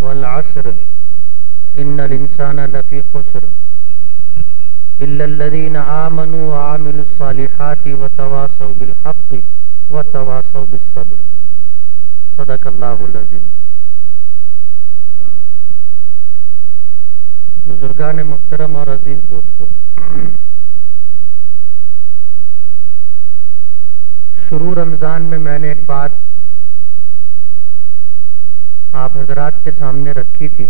والعصر ان الانسان لفی خسر الا الذین آمنوا وعملوا الصالحات وتواصوا بالحق وتواصوا بالصبر صدق اللہ العظیم۔ بزرگان محترم اور عزیز دوستو، شروع رمضان میں نے ایک بات آپ حضرات کے سامنے رکھی تھی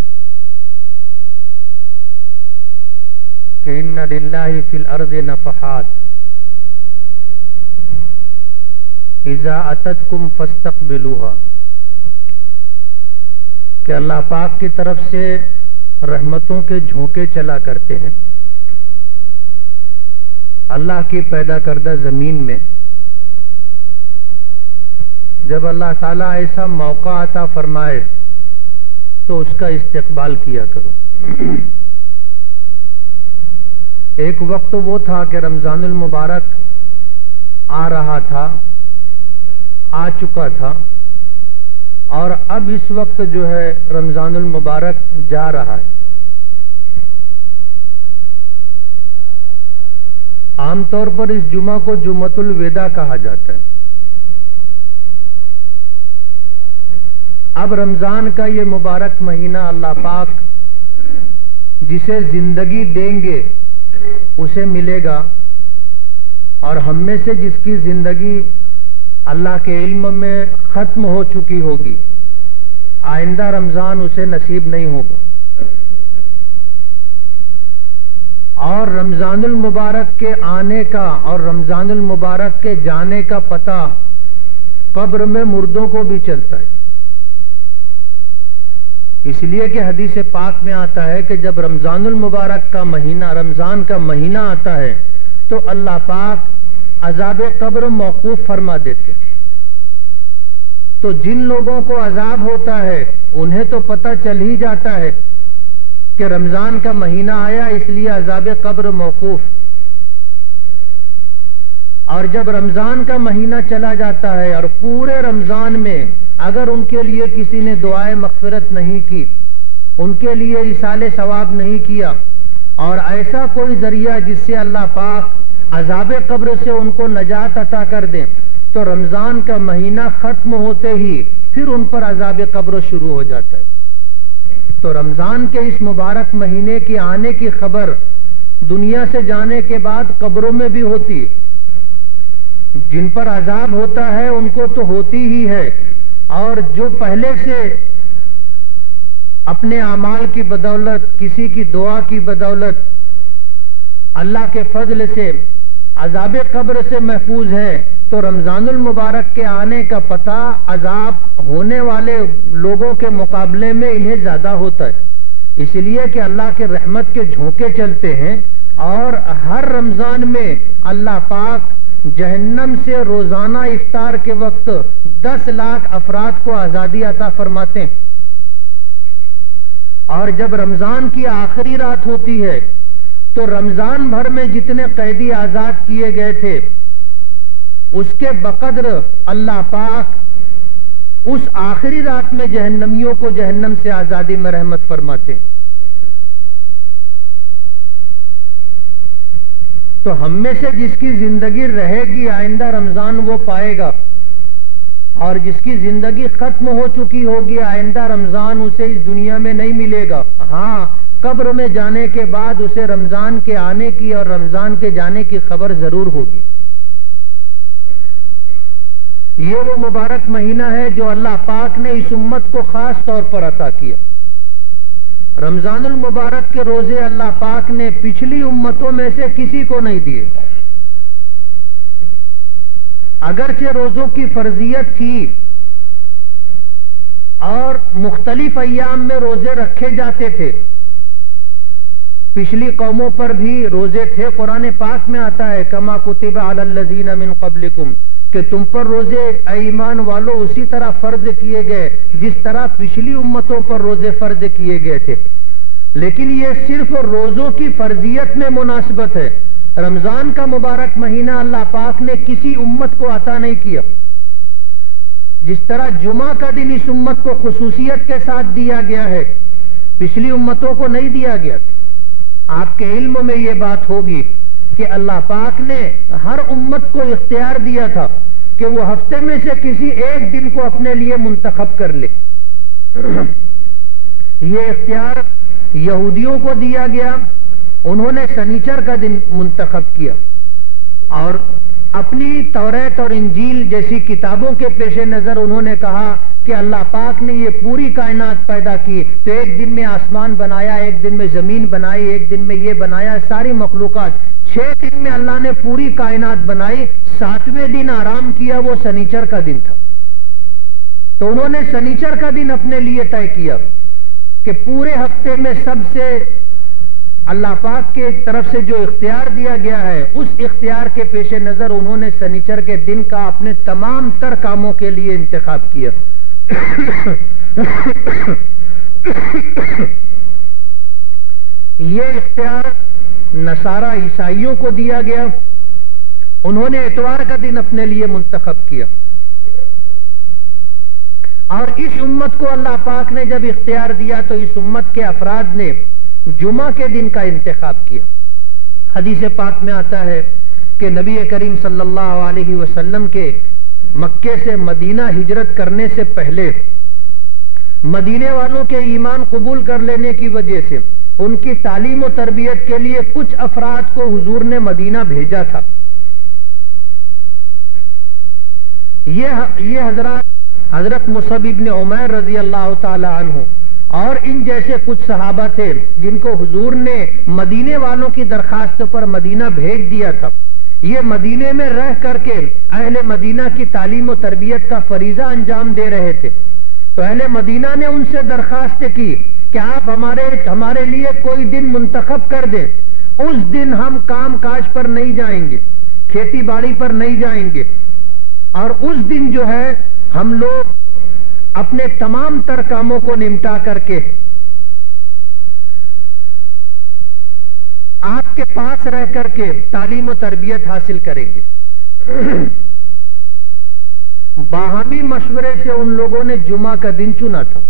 کہ ان للہ فی الارض نفحات اذا اتتکم فاستقبلوها، کہ اللہ پاک کی طرف سے رحمتوں کے جھونکے چلا کرتے ہیں اللہ کی پیدا کردہ زمین میں۔ جب اللہ تعالیٰ ایسا موقع عطا فرمائے تو اس کا استقبال کیا کرو۔ ایک وقت وہ تھا کہ رمضان المبارک آ رہا تھا، آ چکا تھا، اور اب اس وقت جو ہے رمضان المبارک جا رہا ہے۔ عام طور پر اس جمعہ کو جمعۃ الوداع کہا جاتا ہے۔ اب رمضان کا یہ مبارک مہینہ اللہ پاک جسے زندگی دیں گے اسے ملے گا، اور ہم میں سے جس کی زندگی اللہ کے علم میں ختم ہو چکی ہوگی آئندہ رمضان اسے نصیب نہیں ہوگا۔ اور رمضان المبارک کے آنے کا اور رمضان المبارک کے جانے کا پتہ قبر میں مردوں کو بھی چلتا ہے، اس لیے کہ حدیث پاک میں آتا ہے کہ جب رمضان المبارک کا مہینہ رمضان کا مہینہ آتا ہے تو اللہ پاک عذاب قبر موقوف فرما دیتے۔ تو جن لوگوں کو عذاب ہوتا ہے انہیں تو پتہ چل ہی جاتا ہے کہ رمضان کا مہینہ آیا، اس لیے عذاب قبر موقوف۔ اور جب رمضان کا مہینہ چلا جاتا ہے اور پورے رمضان میں اگر ان کے لیے کسی نے دعائے مغفرت نہیں کی، ان کے لیے ایصال ثواب نہیں کیا، اور ایسا کوئی ذریعہ جس سے اللہ پاک عذاب قبر سے ان کو نجات عطا کر دیں، تو رمضان کا مہینہ ختم ہوتے ہی پھر ان پر عذاب قبر شروع ہو جاتا ہے۔ تو رمضان کے اس مبارک مہینے کی آنے کی خبر دنیا سے جانے کے بعد قبروں میں بھی ہوتی ہے۔ جن پر عذاب ہوتا ہے ان کو تو ہوتی ہی ہے، اور جو پہلے سے اپنے اعمال کی بدولت، کسی کی دعا کی بدولت اللہ کے فضل سے عذاب قبر سے محفوظ ہے، تو رمضان المبارک کے آنے کا پتہ عذاب ہونے والے لوگوں کے مقابلے میں انہیں زیادہ ہوتا ہے، اس لیے کہ اللہ کے رحمت کے جھونکے چلتے ہیں، اور ہر رمضان میں اللہ پاک جہنم سے روزانہ افطار کے وقت 10 لاکھ افراد کو آزادی عطا فرماتے ہیں۔ اور جب رمضان کی آخری رات ہوتی ہے تو رمضان بھر میں جتنے قیدی آزاد کیے گئے تھے اس کے بقدر اللہ پاک اس آخری رات میں جہنمیوں کو جہنم سے آزادی میں رحمت فرماتے ہیں۔ تو ہم میں سے جس کی زندگی رہے گی آئندہ رمضان وہ پائے گا، اور جس کی زندگی ختم ہو چکی ہوگی آئندہ رمضان اسے اس دنیا میں نہیں ملے گا۔ ہاں، قبر میں جانے کے بعد اسے رمضان کے آنے کی اور رمضان کے جانے کی خبر ضرور ہوگی۔ یہ وہ مبارک مہینہ ہے جو اللہ پاک نے اس امت کو خاص طور پر عطا کیا۔ رمضان المبارک کے روزے اللہ پاک نے پچھلی امتوں میں سے کسی کو نہیں دیے۔ اگرچہ روزوں کی فرضیت تھی اور مختلف ایام میں روزے رکھے جاتے تھے، پچھلی قوموں پر بھی روزے تھے۔ قرآن پاک میں آتا ہے کما کتب علی الذین من قبلکم، کہ تم پر روزے اے ایمان والو اسی طرح فرض کیے گئے جس طرح پچھلی امتوں پر روزے فرض کیے گئے تھے۔ لیکن یہ صرف روزوں کی فرضیت میں مناسبت ہے، رمضان کا مبارک مہینہ اللہ پاک نے کسی امت کو عطا نہیں کیا۔ جس طرح جمعہ کا دن اس امت کو خصوصیت کے ساتھ دیا گیا ہے، پچھلی امتوں کو نہیں دیا گیا. آپ کے علم میں یہ بات ہوگی کہ اللہ پاک نے ہر امت کو اختیار دیا تھا کہ وہ ہفتے میں سے کسی ایک دن کو اپنے لیے منتخب کر لے. یہ اختیار یہودیوں کو دیا گیا، انہوں نے سنیچر کا دن منتخب کیا، اور اپنی توریت اور انجیل جیسی کتابوں کے پیش نظر انہوں نے کہا کہ اللہ پاک نے یہ پوری کائنات پیدا کی تو ایک دن میں آسمان بنایا، ایک دن میں زمین بنائی، ایک دن میں یہ بنایا، ساری مخلوقات. 6 دن میں اللہ نے پوری کائنات بنائی، 7ویں دن آرام کیا، وہ سنیچر کا دن تھا. تو انہوں نے سنیچر کا دن اپنے لیے طے کیا کہ پورے ہفتے میں سب سے اللہ پاک کے طرف سے جو اختیار دیا گیا ہے اس اختیار کے پیش نظر انہوں نے سنیچر کے دن کا اپنے تمام تر کاموں کے لیے انتخاب کیا. یہ اختیار نصارہ عیسائیوں کو دیا گیا، انہوں نے اتوار کا دن اپنے لیے منتخب کیا. اور اس امت کو اللہ پاک نے جب اختیار دیا تو اس امت کے افراد نے جمعہ کے دن کا انتخاب کیا. حدیث پاک میں آتا ہے کہ نبی کریم صلی اللہ علیہ وسلم کے مکے سے مدینہ ہجرت کرنے سے پہلے مدینے والوں کے ایمان قبول کر لینے کی وجہ سے ان کی تعلیم و تربیت کے لیے کچھ افراد کو حضور نے مدینہ بھیجا تھا. یہ حضرت مصعب ابن عمیر رضی اللہ تعالی عنہ اور ان جیسے کچھ صحابہ تھے جن کو حضور نے مدینے والوں کی درخواست پر مدینہ بھیج دیا تھا. یہ مدینے میں رہ کر کے اہل مدینہ کی تعلیم و تربیت کا فریضہ انجام دے رہے تھے. تو اہل مدینہ نے ان سے درخواست کی کہ آپ ہمارے لیے کوئی دن منتخب کر دیں، اس دن ہم کام کاج پر نہیں جائیں گے، کھیتی باڑی پر نہیں جائیں گے، اور اس دن جو ہے ہم لوگ اپنے تمام تر کاموں کو نمٹا کر کے آپ کے پاس رہ کر کے تعلیم و تربیت حاصل کریں گے. باہمی مشورے سے ان لوگوں نے جمعہ کا دن چنا تھا.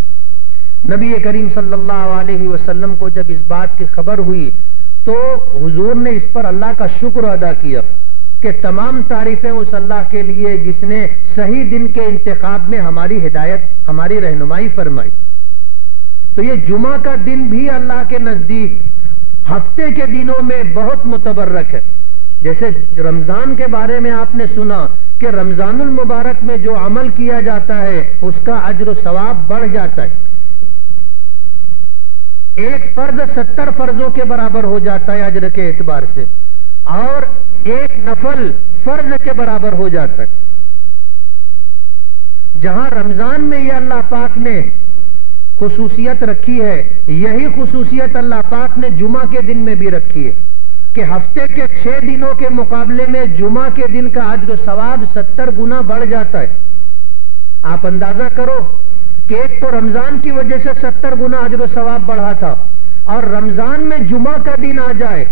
نبی کریم صلی اللہ علیہ وسلم کو جب اس بات کی خبر ہوئی تو حضور نے اس پر اللہ کا شکر ادا کیا کہ تمام تعریفیں اس اللہ کے لیے جس نے صحیح دن کے انتخاب میں ہماری ہدایت، ہماری رہنمائی فرمائی. تو یہ جمعہ کا دن بھی اللہ کے نزدیک ہفتے کے دنوں میں بہت متبرک ہے. جیسے رمضان کے بارے میں آپ نے سنا کہ رمضان المبارک میں جو عمل کیا جاتا ہے اس کا اجر و ثواب بڑھ جاتا ہے. ایک فرض 70 فرضوں کے برابر ہو جاتا ہے اجر کے اعتبار سے، اور ایک نفل فرض کے برابر ہو جاتا ہے. جہاں رمضان میں یہ اللہ پاک نے خصوصیت رکھی ہے، یہی خصوصیت اللہ پاک نے جمعہ کے دن میں بھی رکھی ہے کہ ہفتے کے 6 دنوں کے مقابلے میں جمعہ کے دن کا اجر و ثواب 70 گنا بڑھ جاتا ہے. آپ اندازہ کرو کہ ایک تو رمضان کی وجہ سے 70 گنا اجر و ثواب بڑھا تھا، اور رمضان میں جمعہ کا دن آ جائے،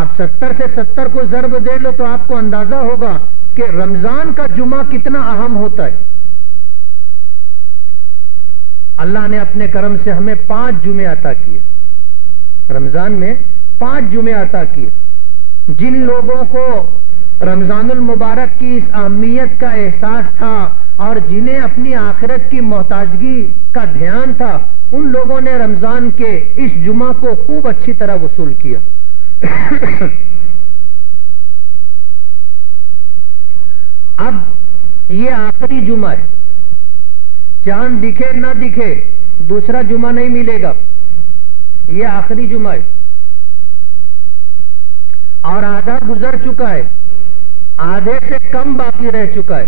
آپ 70 سے 70 کو ضرب دے لو تو آپ کو اندازہ ہوگا کہ رمضان کا جمعہ کتنا اہم ہوتا ہے. اللہ نے اپنے کرم سے ہمیں 5 جمعے عطا کیے، رمضان میں 5 جمعے عطا کیے. جن لوگوں کو رمضان المبارک کی اس اہمیت کا احساس تھا اور جنہیں اپنی آخرت کی محتاجگی کا دھیان تھا، ان لوگوں نے رمضان کے اس جمعہ کو خوب اچھی طرح وصول کیا. اب یہ آخری جمعہ ہے، چاند دکھے نہ دکھے دوسرا جمعہ نہیں ملے گا. یہ آخری جمعہ ہے اور آدھا گزر چکا ہے، آدھے سے کم باقی رہ چکا ہے.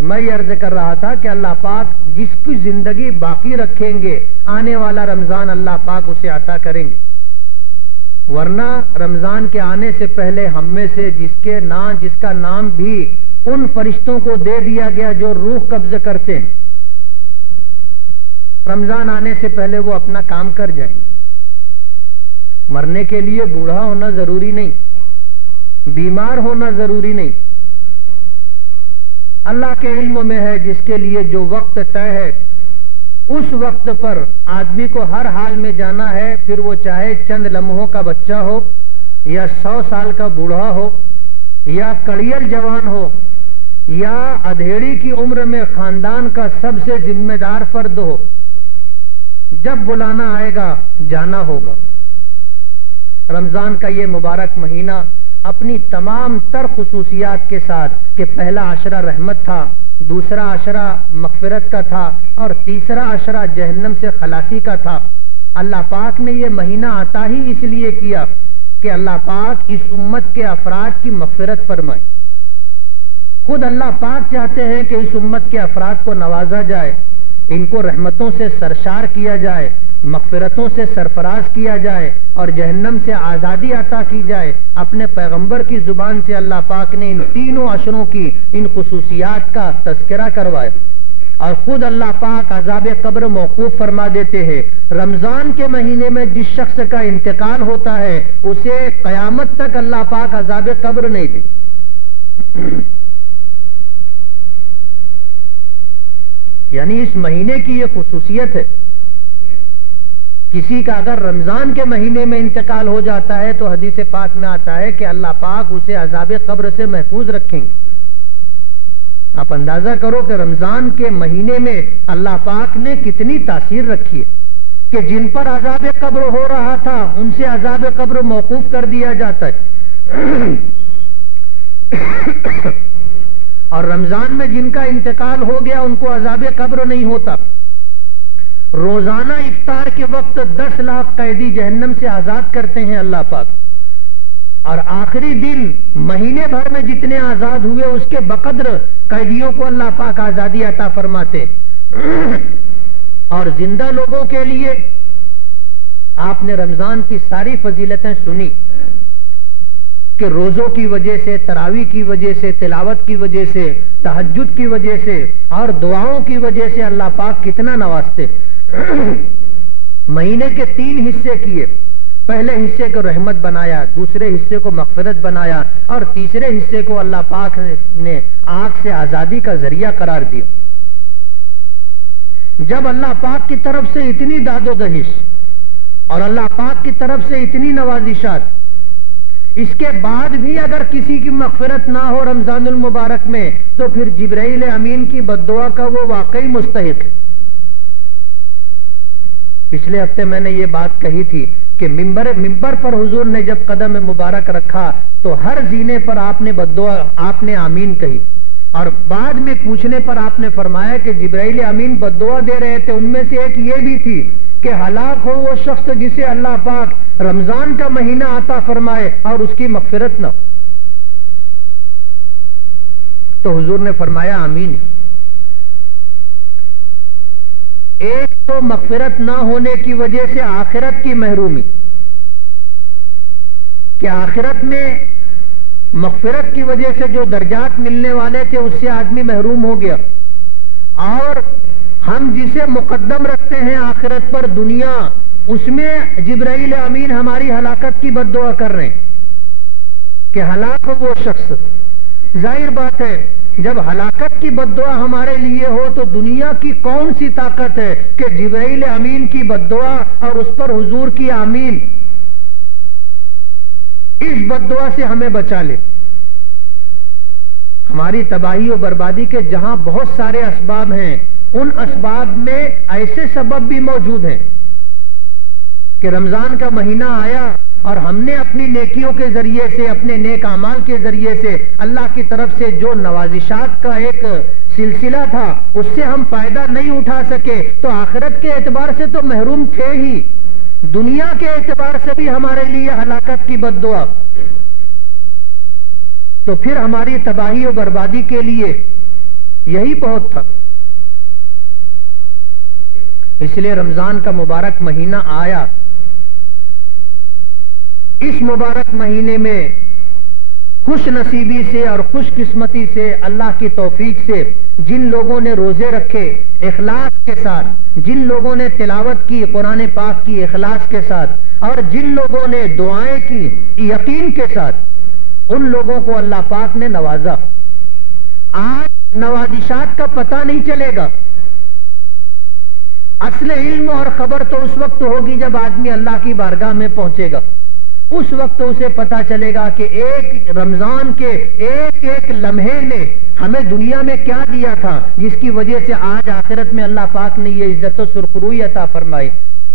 میں یہ عرض کر رہا تھا کہ اللہ پاک جس کی زندگی باقی رکھیں گے آنے والا رمضان اللہ پاک اسے عطا کریں گے، ورنہ رمضان کے آنے سے پہلے ہم میں سے جس کا نام بھی ان فرشتوں کو دے دیا گیا جو روح قبض کرتے ہیں، رمضان آنے سے پہلے وہ اپنا کام کر جائیں گے. مرنے کے لیے بوڑھا ہونا ضروری نہیں، بیمار ہونا ضروری نہیں، اللہ کے علم میں ہے جس کے لیے جو وقت طے ہے اس وقت پر آدمی کو ہر حال میں جانا ہے، پھر وہ چاہے چند لمحوں کا بچہ ہو یا 100 سال کا بوڑھا ہو یا کڑیل جوان ہو یا ادھیڑی کی عمر میں خاندان کا سب سے ذمہ دار فرد ہو، جب بلانا آئے گا جانا ہوگا۔ رمضان کا یہ مبارک مہینہ اپنی تمام تر خصوصیات کے ساتھ کہ پہلا عشرہ رحمت تھا، دوسرا عشرہ مغفرت کا تھا اور تیسرا عشرہ جہنم سے خلاصی کا تھا، اللہ پاک نے یہ مہینہ عطا ہی اس لیے کیا کہ اللہ پاک اس امت کے افراد کی مغفرت فرمائے۔ خود اللہ پاک چاہتے ہیں کہ اس امت کے افراد کو نوازا جائے، ان کو رحمتوں سے سرشار کیا جائے، مغفرتوں سے سرفراز کیا جائے اور جہنم سے آزادی عطا کی جائے۔ اپنے پیغمبر کی زبان سے اللہ پاک نے ان تینوں عشروں کی ان خصوصیات کا تذکرہ کروایا، اور خود اللہ پاک عذاب قبر موقوف فرما دیتے ہیں۔ رمضان کے مہینے میں جس شخص کا انتقال ہوتا ہے اسے قیامت تک اللہ پاک عذاب قبر نہیں دے۔ یعنی اس مہینے کی یہ خصوصیت ہے، کسی کا اگر رمضان کے مہینے میں انتقال ہو جاتا ہے تو حدیث پاک میں آتا ہے کہ اللہ پاک اسے عذاب قبر سے محفوظ رکھیں گے۔ آپ اندازہ کرو کہ رمضان کے مہینے میں اللہ پاک نے کتنی تاثیر رکھی ہے کہ جن پر عذاب قبر ہو رہا تھا ان سے عذاب قبر موقوف کر دیا جاتا ہے، اور رمضان میں جن کا انتقال ہو گیا ان کو عذاب قبر نہیں ہوتا۔ روزانہ افطار کے وقت 10 لاکھ قیدی جہنم سے آزاد کرتے ہیں اللہ پاک، اور آخری دن مہینے بھر میں جتنے آزاد ہوئے اس کے بقدر قیدیوں کو اللہ پاک آزادی عطا فرماتے۔ اور زندہ لوگوں کے لیے آپ نے رمضان کی ساری فضیلتیں سنی کہ روزوں کی وجہ سے، تراویح کی وجہ سے، تلاوت کی وجہ سے، تہجد کی وجہ سے اور دعاؤں کی وجہ سے اللہ پاک کتنا نوازتے۔ مہینے کے 3 حصے کیے، پہلے حصے کو رحمت بنایا، دوسرے حصے کو مغفرت بنایا اور تیسرے حصے کو اللہ پاک نے آگ سے آزادی کا ذریعہ قرار دیا۔ جب اللہ پاک کی طرف سے اتنی داد و دہش اور اللہ پاک کی طرف سے اتنی نوازشات، اس کے بعد بھی اگر کسی کی مغفرت نہ ہو رمضان المبارک میں تو پھر جبرائیل امین کی بددعا کا وہ واقعی مستحق ہے۔ پچھلے ہفتے میں نے یہ بات کہی تھی کہ ممبر پر حضور نے جب قدم مبارک رکھا تو ہر زینے پر آپ نے بددعا، آپ نے آمین کہی، اور بعد میں پوچھنے پر آپ نے فرمایا کہ جبرائیل امین بددعا دے رہے تھے، ان میں سے ایک یہ بھی تھی کہ ہلاک ہو وہ شخص جسے اللہ پاک رمضان کا مہینہ عطا فرمائے اور اس کی مغفرت نہ۔ تو حضور نے فرمایا آمین۔ ایک تو مغفرت نہ ہونے کی وجہ سے آخرت کی محرومی، کہ آخرت میں مغفرت کی وجہ سے جو درجات ملنے والے تھے اس سے آدمی محروم ہو گیا، اور ہم جسے مقدم رکھتے ہیں آخرت پر دنیا، اس میں جبرائیل امین ہماری ہلاکت کی بددعا کر رہے ہیں کہ ہلاک ہو وہ شخص۔ ظاہر بات ہے جب ہلاکت کی بددعا ہمارے لیے ہو تو دنیا کی کون سی طاقت ہے کہ جبرائیل امین کی بددعا اور اس پر حضور کی آمین اس بددعا سے ہمیں بچا لے۔ ہماری تباہی و بربادی کے جہاں بہت سارے اسباب ہیں، ان اسباب میں ایسے سبب بھی موجود ہیں کہ رمضان کا مہینہ آیا اور ہم نے اپنی نیکیوں کے ذریعے سے، اپنے نیک اعمال کے ذریعے سے اللہ کی طرف سے جو نوازشات کا ایک سلسلہ تھا اس سے ہم فائدہ نہیں اٹھا سکے، تو آخرت کے اعتبار سے تو محروم تھے ہی، دنیا کے اعتبار سے بھی ہمارے لیے ہلاکت کی بددعا، تو پھر ہماری تباہی و بربادی کے لیے یہی بہت تھا۔ اس لیے رمضان کا مبارک مہینہ آیا، اس مبارک مہینے میں خوش نصیبی سے اور خوش قسمتی سے، اللہ کی توفیق سے جن لوگوں نے روزے رکھے اخلاص کے ساتھ، جن لوگوں نے تلاوت کی قرآن پاک کی اخلاص کے ساتھ، اور جن لوگوں نے دعائیں کی یقین کے ساتھ، ان لوگوں کو اللہ پاک نے نوازا۔ آج نوازشات کا پتہ نہیں چلے گا. اصل علم اور خبر تو اس وقت ہوگی جب آدمی اللہ کی بارگاہ میں پہنچے گا. اس وقت اسے پتا چلے گا کہ ایک رمضان کے ایک ایک لمحے نے ہمیں دنیا میں کیا دیا تھا جس کی وجہ سے آج آخرت میں اللہ پاک نے یہ عزت و سرخروئی عطا فرمائی.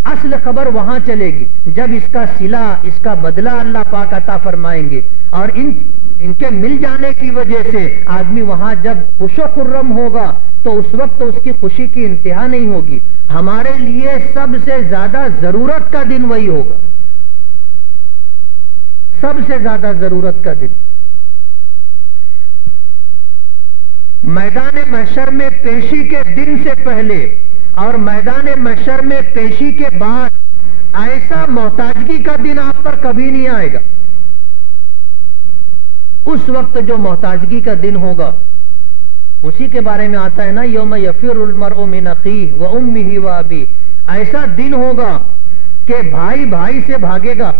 اصل خبر وہاں چلے گی جب اس کا صلہ، اس کا بدلہ اللہ پاک عطا فرمائیں گے. اور ان کے مل جانے کی وجہ سے آدمی وہاں جب خوش و خرم ہوگا تو اس وقت اس کی خوشی کی انتہا نہیں ہوگی. ہمارے لیے سب سے زیادہ ضرورت کا دن وہی ہوگا، سب سے زیادہ ضرورت کا دن. میدان محشر میں پیشی کے دن سے پہلے اور میدان محشر میں پیشی کے بعد ایسا محتاجگی کا دن آپ پر کبھی نہیں آئے گا. اس وقت جو محتاجگی کا دن ہوگا اسی کے بارے میں آتا ہے نا، یوم یفر المرء من اخیہ و امہ و ابیہ. ایسا دن ہوگا کہ بھائی بھائی سے بھاگے گا.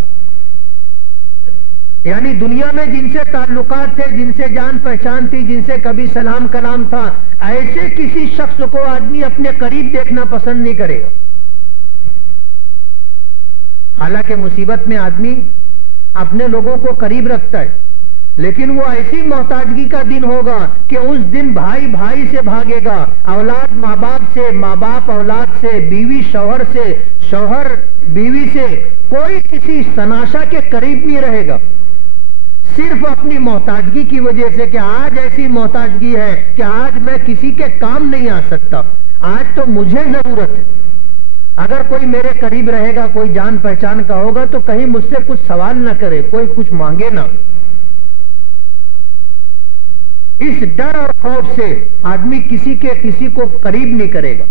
یعنی دنیا میں جن سے تعلقات تھے، جن سے جان پہچان تھی، جن سے کبھی سلام کلام تھا، ایسے کسی شخص کو آدمی اپنے قریب دیکھنا پسند نہیں کرے گا. حالانکہ مصیبت میں آدمی اپنے لوگوں کو قریب رکھتا ہے، لیکن وہ ایسی محتاجگی کا دن ہوگا کہ اس دن بھائی بھائی سے بھاگے گا، اولاد ماں باپ سے، ماں باپ اولاد سے، بیوی شوہر سے، شوہر بیوی سے، کوئی کسی تناشا کے قریب نہیں رہے گا. صرف اپنی محتاجگی کی وجہ سے کہ آج ایسی محتاجگی ہے کہ آج میں کسی کے کام نہیں آ سکتا، آج تو مجھے ضرورت ہے. اگر کوئی میرے قریب رہے گا، کوئی جان پہچان کا ہوگا تو کہیں مجھ سے کچھ سوال نہ کرے، کوئی کچھ مانگے نہ. اس ڈر اور خوف سے آدمی کسی کو قریب نہیں کرے گا.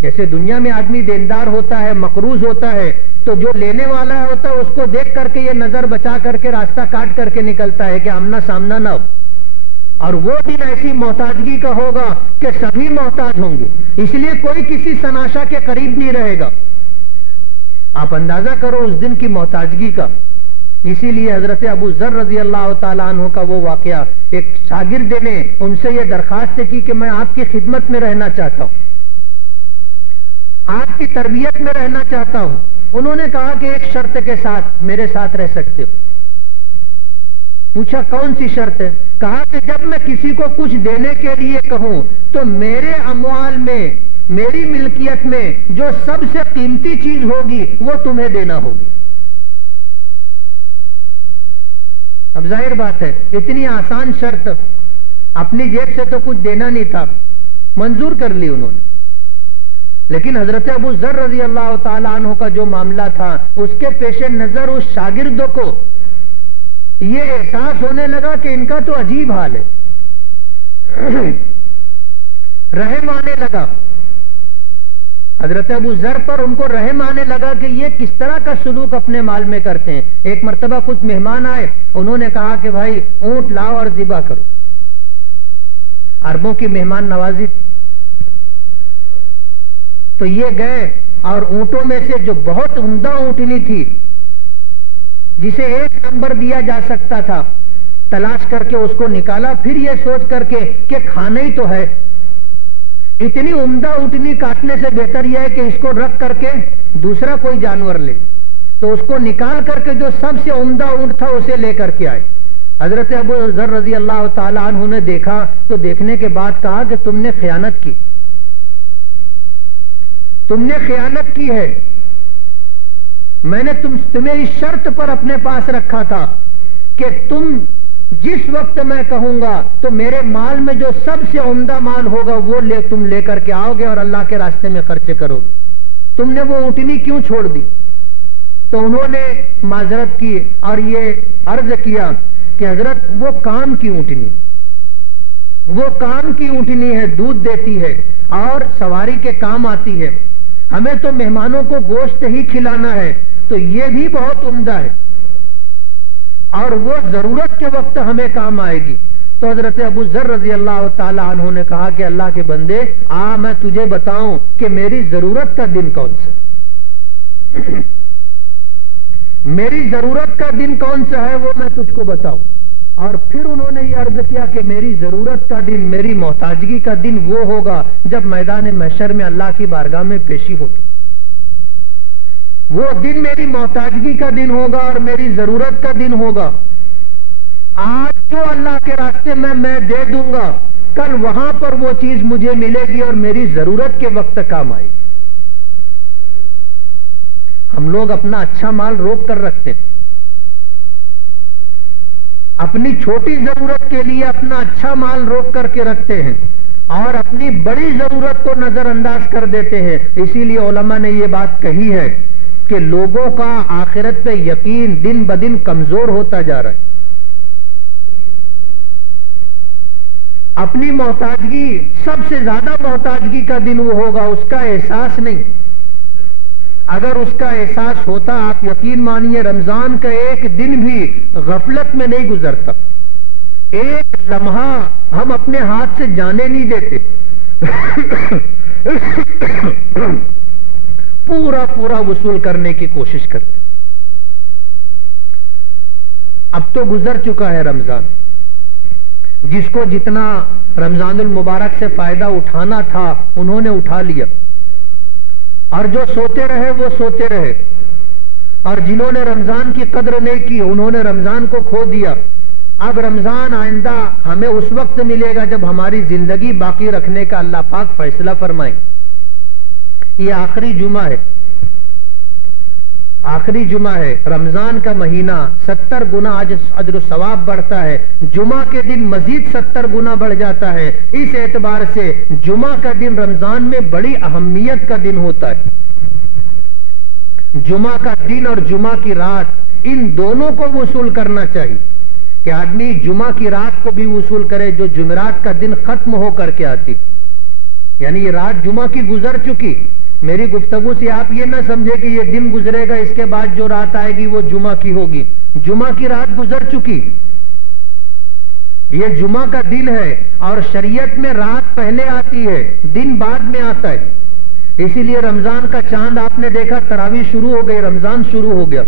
جیسے دنیا میں آدمی دیندار ہوتا ہے، مقروض ہوتا ہے، تو جو لینے والا ہوتا ہے اس کو دیکھ کر کے یہ نظر بچا کر کے راستہ کاٹ کر کے نکلتا ہے کہ آمنا سامنا نہ ہو. اور وہ دن ایسی محتاجگی کا ہوگا کہ سبھی محتاج ہوں گے، اس لیے کوئی کسی سناشا کے قریب نہیں رہے گا. آپ اندازہ کرو اس دن کی محتاجگی کا. اسی لیے حضرت ابو ذر رضی اللہ تعالیٰ عنہ کا وہ واقعہ، ایک شاگرد نے ان سے یہ درخواست کی کہ میں آپ کی خدمت میں رہنا چاہتا ہوں، آپ کی تربیت میں رہنا چاہتا ہوں. انہوں نے کہا کہ ایک شرط کے ساتھ میرے ساتھ رہ سکتے ہو. پوچھا کون سی شرط ہے؟ کہا کہ جب میں کسی کو کچھ دینے کے لیے کہوں تو میرے اموال میں، میری ملکیت میں جو سب سے قیمتی چیز ہوگی وہ تمہیں دینا ہوگی. اب ظاہر بات ہے اتنی آسان شرط، اپنی جیب سے تو کچھ دینا نہیں تھا، منظور کر لی انہوں نے. لیکن حضرت ابو ذر رضی اللہ تعالیٰ عنہ کا جو معاملہ تھا، اس کے پیش نظر اس شاگرد کو یہ احساس ہونے لگا کہ ان کا تو عجیب حال ہے. رحم آنے لگا حضرت ابو ذر پر، ان کو رحم آنے لگا کہ یہ کس طرح کا سلوک اپنے مال میں کرتے ہیں. ایک مرتبہ کچھ مہمان آئے، انہوں نے کہا کہ بھائی اونٹ لاؤ اور ذبح کرو. عربوں کی مہمان نوازی تھی. تو یہ گئے اور اونٹوں میں سے جو بہت عمدہ اونٹنی تھی جسے 1 نمبر دیا جا سکتا تھا، تلاش کر کے اس کو نکالا. پھر یہ سوچ کر کے کہ کھانا ہی تو ہے، اتنی عمدہ اونٹنی کاٹنے سے بہتر یہ ہے کہ اس کو رکھ کر کے دوسرا کوئی جانور لے. تو اس کو نکال کر کے جو سب سے عمدہ اونٹ تھا اسے لے کر کے آئے. حضرت ابو ذر رضی اللہ تعالیٰ عنہ نے دیکھا تو دیکھنے کے بعد کہا کہ تم نے خیانت کی، تم نے خیانت کی ہے. میں نے تمہیں اس شرط پر اپنے پاس رکھا تھا کہ تم جس وقت میں کہوں گا تو میرے مال میں جو سب سے عمدہ مال ہوگا وہ تم لے کر کے آؤ گے اور اللہ کے راستے میں خرچ کرو گے. تم نے وہ اونٹنی کیوں چھوڑ دی؟ تو انہوں نے معذرت کی اور یہ عرض کیا کہ حضرت وہ کام کی اونٹنی، وہ کام کی اونٹنی ہے، دودھ دیتی ہے اور سواری کے کام آتی ہے. ہمیں تو مہمانوں کو گوشت ہی کھلانا ہے، تو یہ بھی بہت عمدہ ہے اور وہ ضرورت کے وقت ہمیں کام آئے گی. تو حضرت ابو ذر رضی اللہ تعالی عنہ نے کہا کہ اللہ کے بندے میں تجھے بتاؤں کہ میری ضرورت کا دن کون سا میری ضرورت کا دن کون سا ہے وہ میں تجھ کو بتاؤں. اور پھر انہوں نے یہ عرض کیا کہ میری ضرورت کا دن، میری محتاجگی کا دن وہ ہوگا جب میدان محشر میں اللہ کی بارگاہ میں پیشی ہوگی. وہ دن میری محتاجگی کا دن ہوگا اور میری ضرورت کا دن ہوگا. آج جو اللہ کے راستے میں دے دوں گا، کل وہاں پر وہ چیز مجھے ملے گی اور میری ضرورت کے وقت کام آئے گی. ہم لوگ اپنا اچھا مال روک کر رکھتے ہیں، اپنی چھوٹی ضرورت کے لیے اپنا اچھا مال روک کر کے رکھتے ہیں اور اپنی بڑی ضرورت کو نظر انداز کر دیتے ہیں. اسی لیے علماء نے یہ بات کہی ہے کہ لوگوں کا آخرت پہ یقین دن بدن کمزور ہوتا جا رہا ہے. اپنی محتاجگی، سب سے زیادہ محتاجگی کا دن وہ ہوگا، اس کا احساس نہیں. اگر اس کا احساس ہوتا، آپ یقین مانیے رمضان کا ایک دن بھی غفلت میں نہیں گزرتا. ایک لمحہ ہم اپنے ہاتھ سے جانے نہیں دیتے. پورا وصول کرنے کی کوشش کرتے. اب تو گزر چکا ہے رمضان. جس کو جتنا رمضان المبارک سے فائدہ اٹھانا تھا انہوں نے اٹھا لیا، اور جو سوتے رہے وہ سوتے رہے، اور جنہوں نے رمضان کی قدر نہیں کی انہوں نے رمضان کو کھو دیا. اب رمضان آئندہ ہمیں اس وقت ملے گا جب ہماری زندگی باقی رکھنے کا اللہ پاک فیصلہ فرمائے. یہ آخری جمعہ ہے، آخری جمعہ ہے. رمضان کا مہینہ 70 گنا اجر و ثواب بڑھتا ہے. جمعہ کے دن مزید 70 گنا بڑھ جاتا ہے. اس اعتبار سے جمعہ کا دن رمضان میں بڑی اہمیت کا دن ہوتا ہے. جمعہ کا دن اور جمعہ کی رات، ان دونوں کو وصول کرنا چاہیے کہ آدمی جمعہ کی رات کو بھی وصول کرے جو جمعرات کا دن ختم ہو کر کے آتی. یعنی یہ رات جمعہ کی گزر چکی. میری گفتگو سے آپ یہ نہ سمجھے کہ یہ دن گزرے گا اس کے بعد جو رات آئے گی وہ جمعہ کی ہوگی. جمعہ کی رات گزر چکی، یہ جمعہ کا دن ہے، اور شریعت میں رات پہلے آتی ہے، دن بعد میں آتا ہے. اسی لیے رمضان کا چاند آپ نے دیکھا، تراویح شروع ہو گئی، رمضان شروع ہو گیا.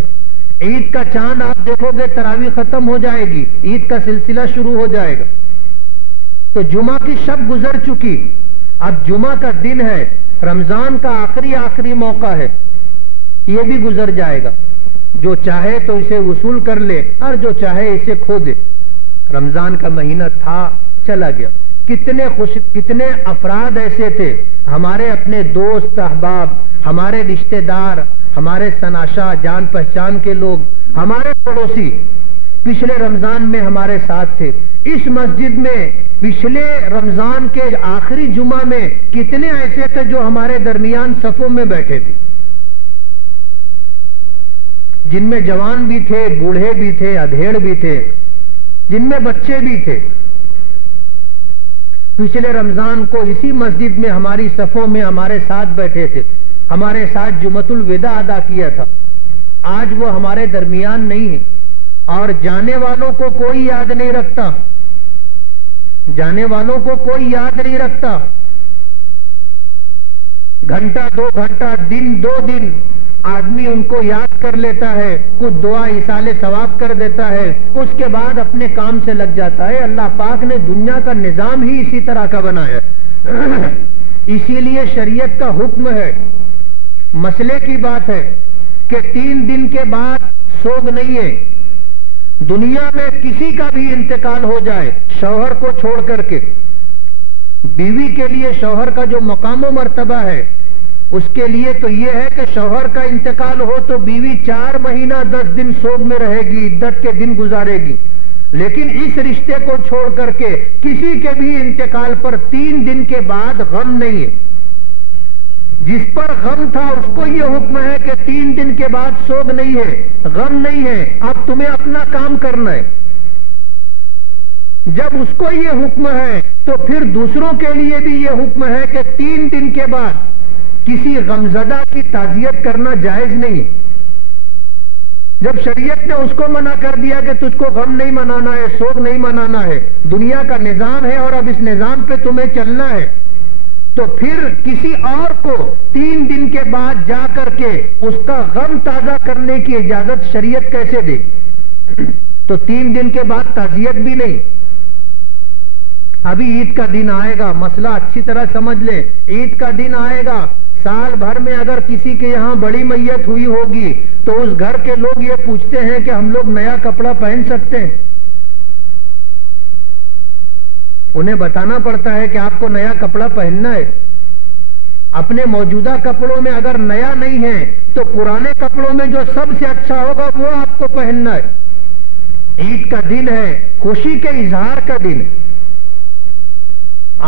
عید کا چاند آپ دیکھو گے، تراویح ختم ہو جائے گی، عید کا سلسلہ شروع ہو جائے گا. تو جمعہ کی شب گزر چکی، اب جمعہ کا دن ہے. رمضان کا آخری موقع ہے، یہ بھی گزر جائے گا. جو چاہے تو اسے وصول کر لے اور جو چاہے اسے کھو دے. رمضان کا مہینہ تھا، چلا گیا. کتنے افراد ایسے تھے، ہمارے اپنے دوست احباب، ہمارے رشتہ دار، ہمارے سناشا جان پہچان کے لوگ، ہمارے پڑوسی پچھلے رمضان میں ہمارے ساتھ تھے. اس مسجد میں پچھلے رمضان کے آخری جمعہ میں کتنے ایسے تھے جو ہمارے درمیان صفوں میں بیٹھے تھے، جن میں جوان بھی تھے، بوڑھے بھی تھے، ادھیڑ بھی تھے، جن میں بچے بھی تھے. پچھلے رمضان کو اسی مسجد میں ہماری صفوں میں ہمارے ساتھ بیٹھے تھے، ہمارے ساتھ جمعۃ الوداع ادا کیا تھا. آج وہ ہمارے درمیان نہیں ہے، اور جانے والوں کو کوئی یاد نہیں رکھتا، جانے والوں کو کوئی یاد نہیں رکھتا. گھنٹہ 2 گھنٹہ، دن 2 دن آدمی ان کو یاد کر لیتا ہے، کچھ دعا ایصال ثواب کر دیتا ہے، اس کے بعد اپنے کام سے لگ جاتا ہے. اللہ پاک نے دنیا کا نظام ہی اسی طرح کا بنایا. اسی لیے شریعت کا حکم ہے، مسئلے کی بات ہے کہ 3 دن کے بعد سوگ نہیں ہے. دنیا میں کسی کا بھی انتقال ہو جائے، شوہر کو چھوڑ کر کے، بیوی کے لیے شوہر کا جو مقام و مرتبہ ہے اس کے لیے تو یہ ہے کہ شوہر کا انتقال ہو تو بیوی 4 مہینہ 10 دن سوگ میں رہے گی، عدت کے دن گزارے گی. لیکن اس رشتے کو چھوڑ کر کے کسی کے بھی انتقال پر 3 دن کے بعد غم نہیں ہے. جس پر غم تھا اس کو یہ حکم ہے کہ 3 دن کے بعد سوگ نہیں ہے، غم نہیں ہے، اب تمہیں اپنا کام کرنا ہے. جب اس کو یہ حکم ہے تو پھر دوسروں کے لیے بھی یہ حکم ہے کہ 3 دن کے بعد کسی غمزدہ کی تعزیت کرنا جائز نہیں. جب شریعت نے اس کو منع کر دیا کہ تجھ کو غم نہیں منانا ہے، سوگ نہیں منانا ہے، دنیا کا نظام ہے اور اب اس نظام پہ تمہیں چلنا ہے، تو پھر کسی اور کو 3 دن کے بعد جا کر کے اس کا غم تازہ کرنے کی اجازت شریعت کیسے دے گی؟ تو 3 دن کے بعد تعزیت بھی نہیں. ابھی عید کا دن آئے گا, مسئلہ اچھی طرح سمجھ لیں. عید کا دن آئے گا, سال بھر میں اگر کسی کے یہاں بڑی میت ہوئی ہوگی تو اس گھر کے لوگ یہ پوچھتے ہیں کہ ہم لوگ نیا کپڑا پہن سکتے ہیں؟ انہیں بتانا پڑتا ہے کہ آپ کو نیا کپڑا پہننا ہے. اپنے موجودہ کپڑوں میں اگر نیا نہیں ہے تو پرانے کپڑوں میں جو سب سے اچھا ہوگا وہ آپ کو پہننا ہے. عید کا دن ہے, خوشی کے اظہار کا دن ہے,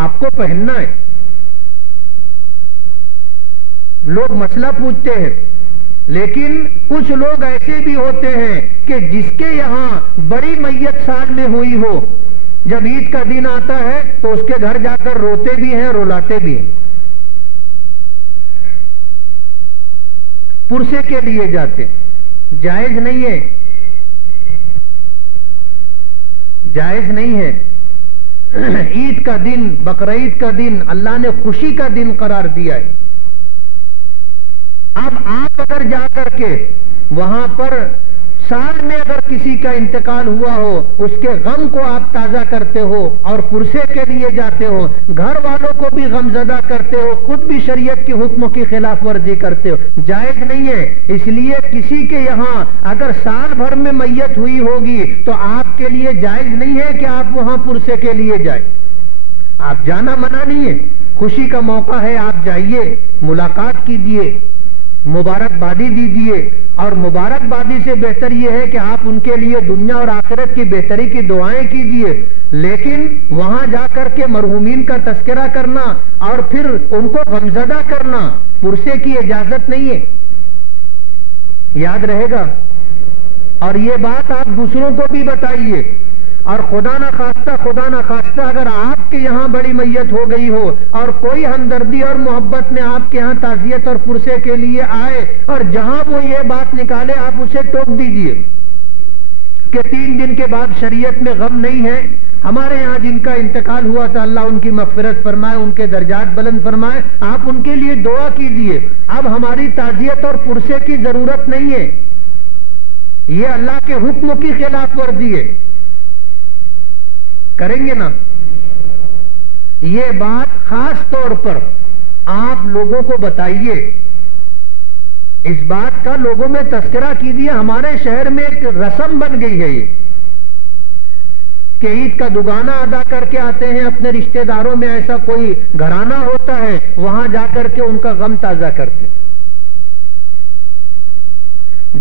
آپ کو پہننا ہے. لوگ مسئلہ پوچھتے ہیں, لیکن کچھ لوگ ایسے بھی ہوتے ہیں کہ جس کے یہاں بڑی میت سال میں ہوئی ہو, جب عید کا دن آتا ہے تو اس کے گھر جا کر روتے بھی ہیں, رلاتے بھی ہیں. پرسے کے لیے جاتے, جائز نہیں ہے, جائز نہیں ہے. عید کا دن, بقرعید کا دن اللہ نے خوشی کا دن قرار دیا ہے. اب آپ اگر جا کر کے وہاں پر سال میں اگر کسی کا انتقال ہوا ہو, اس کے غم کو آپ تازہ کرتے ہو اور پرسے کے لیے جاتے ہو, گھر والوں کو بھی غم زدہ کرتے ہو, خود بھی شریعت کے حکموں کی خلاف ورزی کرتے ہو, جائز نہیں ہے. اس لیے کسی کے یہاں اگر سال بھر میں میت ہوئی ہوگی تو آپ کے لیے جائز نہیں ہے کہ آپ وہاں پرسے کے لیے جائیں. آپ جانا منع نہیں ہے, خوشی کا موقع ہے, آپ جائیے, ملاقات کیجیے, مبارکبادی دیجیے. اور مبارکبادی سے بہتر یہ ہے کہ آپ ان کے لیے دنیا اور آخرت کی بہتری کی دعائیں کیجیے. لیکن وہاں جا کر کے مرحومین کا تذکرہ کرنا اور پھر ان کو غمزدہ کرنا, پرسے کی اجازت نہیں ہے. یاد رہے گا. اور یہ بات آپ دوسروں کو بھی بتائیے. اور خدا نہ خواستہ اگر آپ کے یہاں بڑی میت ہو گئی ہو اور کوئی ہمدردی اور محبت میں آپ کے یہاں تعزیت اور پرسے کے لیے آئے اور جہاں وہ یہ بات نکالے آپ اسے ٹوک دیجئے کہ 3 دن کے بعد شریعت میں غم نہیں ہے. ہمارے یہاں جن کا انتقال ہوا تھا اللہ ان کی مغفرت فرمائے, ان کے درجات بلند فرمائے, آپ ان کے لیے دعا کیجئے. اب ہماری تعزیت اور پرسے کی ضرورت نہیں ہے, یہ اللہ کے حکم کی خلاف ورزی ہے. کریں گے نا؟ یہ بات خاص طور پر آپ لوگوں کو بتائیے. اس بات کا لوگوں میں تذکرہ کیجیے. ہمارے شہر میں ایک رسم بن گئی ہے یہ کہ عید کا دگانا ادا کر کے آتے ہیں اپنے رشتہ داروں میں, ایسا کوئی گھرانہ ہوتا ہے وہاں جا کر کے ان کا غم تازہ کرتے.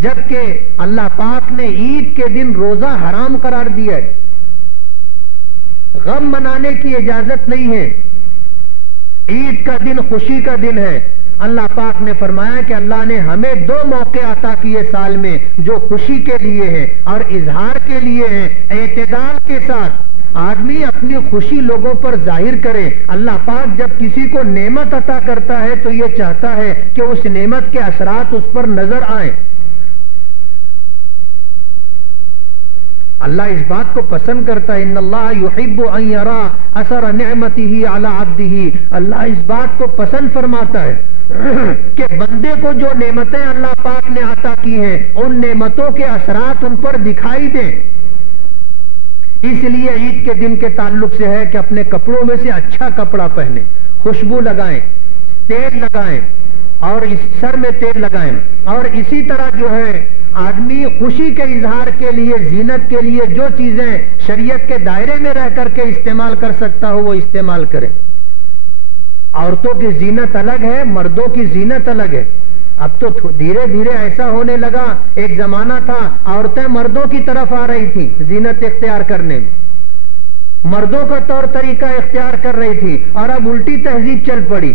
جبکہ اللہ پاک نے عید کے دن روزہ حرام قرار دیا ہے, غم منانے کی اجازت نہیں ہے. عید کا دن خوشی کا دن ہے. اللہ پاک نے فرمایا کہ اللہ نے ہمیں 2 موقع عطا کیے سال میں جو خوشی کے لیے ہیں اور اظہار کے لیے ہیں. اعتدال کے ساتھ آدمی اپنی خوشی لوگوں پر ظاہر کرے. اللہ پاک جب کسی کو نعمت عطا کرتا ہے تو یہ چاہتا ہے کہ اس نعمت کے اثرات اس پر نظر آئیں. اللہ اس بات کو پسند کرتا ہے. ان اللہ یحب ان یرا اثر نعمته علی عبده. اللہ اس بات کو پسند فرماتا ہے کہ بندے کو جو نعمتیں اللہ پاک نے عطا کی ہیں ان نعمتوں کے اثرات ان پر دکھائی دیں. اس لیے عید کے دن کے تعلق سے ہے کہ اپنے کپڑوں میں سے اچھا کپڑا پہنیں, خوشبو لگائیں, تیل لگائیں اور اس سر میں تیل لگائیں. اور اسی طرح جو ہے آدمی خوشی کے اظہار کے لیے, زینت کے لیے جو چیزیں شریعت کے دائرے میں رہ کر کے استعمال کر سکتا ہو وہ استعمال کرے. عورتوں کی زینت الگ ہے, مردوں کی زینت الگ ہے. اب تو دھیرے دھیرے ایسا ہونے لگا, ایک زمانہ تھا عورتیں مردوں کی طرف آ رہی تھیں زینت اختیار کرنے میں, مردوں کا طور طریقہ اختیار کر رہی تھی. اور اب الٹی تہذیب چل پڑی,